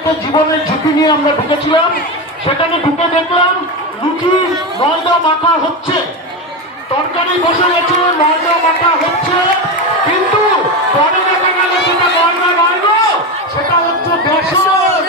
জীবনের ঝুঁকি নিয়ে আমরা ঢুকেছিলাম। সেখানে ঢুকে দেখলাম লুচি ময়দা মাখা হচ্ছে। তরকারি বসে গেছে, ময়দা মাখা হচ্ছে। কিন্তু পরে দেখা সেটা ময়দা নয় সেটা হচ্ছে বেসন।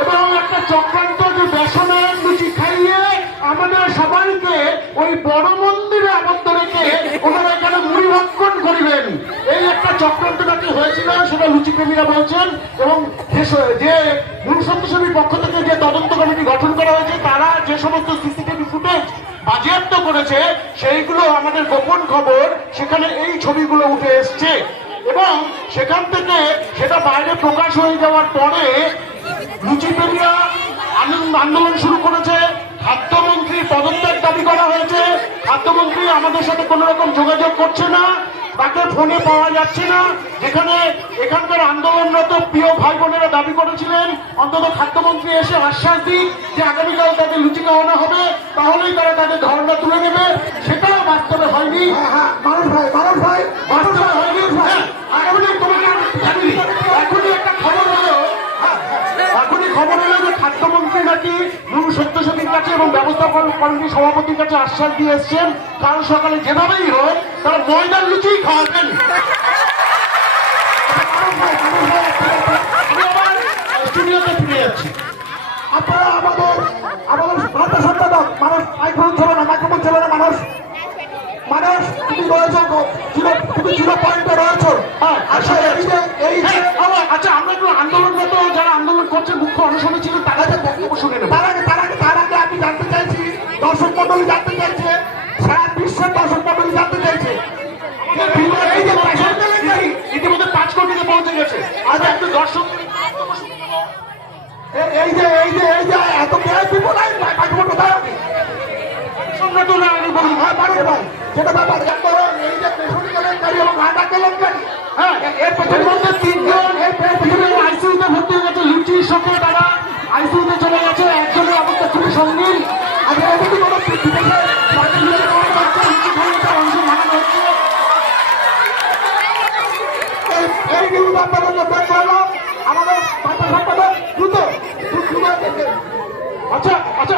এবং একটা চক্রান্ত যে বেসনের লুচি খাইয়ে আমাদের সবাইকে ওই বড় এই একটা চক্রান্ত নাকি হয়েছিল সেটা লুচি প্রেমীরা বলছেন, এবং যে- মূল পক্ষ থেকে যে তদন্ত কমিটি গঠন করা হয়েছে, তারা যে সমস্ত সিসিটিভি ফুটেজ বাজেয়াপ্ত করেছে, সেইগুলো আমাদের গোপন খবর, সেখানে এই ছবিগুলো উঠে এসছে। এবং সেখান থেকে সেটা বাইরে প্রকাশ হয়ে যাওয়ার পরে লুচিপ্রেমীরা আন্দোলন শুরু করেছে, খাদ্যমন্ত্রীর পদত্যাগ দাবি করা হয়েছে, খাদ্যমন্ত্রী আমাদের সাথে কোনো রকম যোগাযোগ করছে না তাকে ফোনে পাওয়া যাচ্ছে না। যেখানে এখানকার আন্দোলনরত প্রিয় ভাই বোনেরা দাবি করেছিলেন, অন্তত খাদ্যমন্ত্রী এসে আশ্বাস দিন যে আগামীকাল তাদের লুচি খাওয়ানো হবে, তাহলেই তারা তাদের ধর্ণা তুলে নেবে। সেটাও বাস্তবে হয়নি। হ্যাঁ হ্যাঁ মানুষ ভাই বাস্তবে হয়নি হ্যাঁ, এখনই তোমাকে আমি জানি এখনই একটা খবর হলো এখনই খবর হলো যে খাদ্যমন্ত্রী নাকি মূল সত্যসতীর কাছে এবং ব্যবস্থাপনা কমিটির সভাপতির কাছে আশ্বাস দিয়ে এসছেন। কাল সকালে যেভাবেই হয় তারা ময়দার লুচি খাওয়াবেন। আমাদের মানুষ মাইক্রোফোন ছিল না মাইক্রোফোন ছিল না মানুষ মানুষ আচ্ছা হ্যাঁ, আচ্ছা আমরা একটু আন্দোলনরত অনশনে ছিলেন বক্তব্য শুনে নেব। তার আগে তার আগে তার আগে আমি জানতে চাইছি দর্শক মন্ডলী জানতে চাইছে সারা বিশ্বের দর্শক মন্ডলী জানতে চাইছে। এই যে ইতিমধ্যে পাঁচ কোটিতে পৌঁছে গেছে। আজ একটু দর্শক এই যে এই যে এই যে এত বিআইপি বলাই মাইক্রোফোন কোথায় আছে সংগঠন আমি বলি হ্যাঁ পারবে ভাই সেটা ব্যাপার এই যে পেছনে কেলেঙ্কারি এবং হাঁটা কেলেঙ্কারি হ্যাঁ এর পেছনের মধ্যে তিনজন এর পেছনে আইসিইউতে ভর্তি হয়ে গেছে লুচির সঙ্গে তারা আইসিইউতে চলে গেছে একজনের অবস্থা খুবই সঙ্গীন আর এদিকে কোনো বিদেশে তাদের লুচি খাওয়ানো হচ্ছে লুচি খাইয়ে তার অংশ ভাঙানো হচ্ছে এই এই নিউজ আপনাদের দেখতে হলো আমাদের বার্তা সম্পাদক দ্রুত দ্রুত দ্রুত আচ্ছা আচ্ছা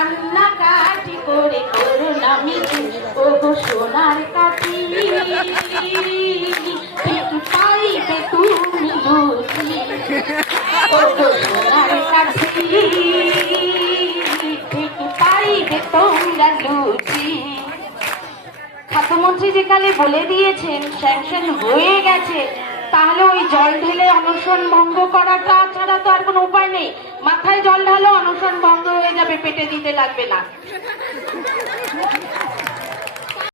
বলে কান্নাকাটি করে করো না ও গো সোনার ঠিক পাইবে তুমি লুচি ও গো সোনার কাঠি। ঠিক পাইবে তোমরা লুচি। খাদ্যমন্ত্রী যেখানে বলে দিয়েছেন, স্যাংশন হয়ে গেছে। তাহলে ওই জল ঢেলে অনশন ভঙ্গ করাটা ছাড়া তো আর কোনো উপায় নেই। মাথায় জল ঢালো, অনশন ভঙ্গ হয়ে যাবে, পেটে দিতে লাগবে না।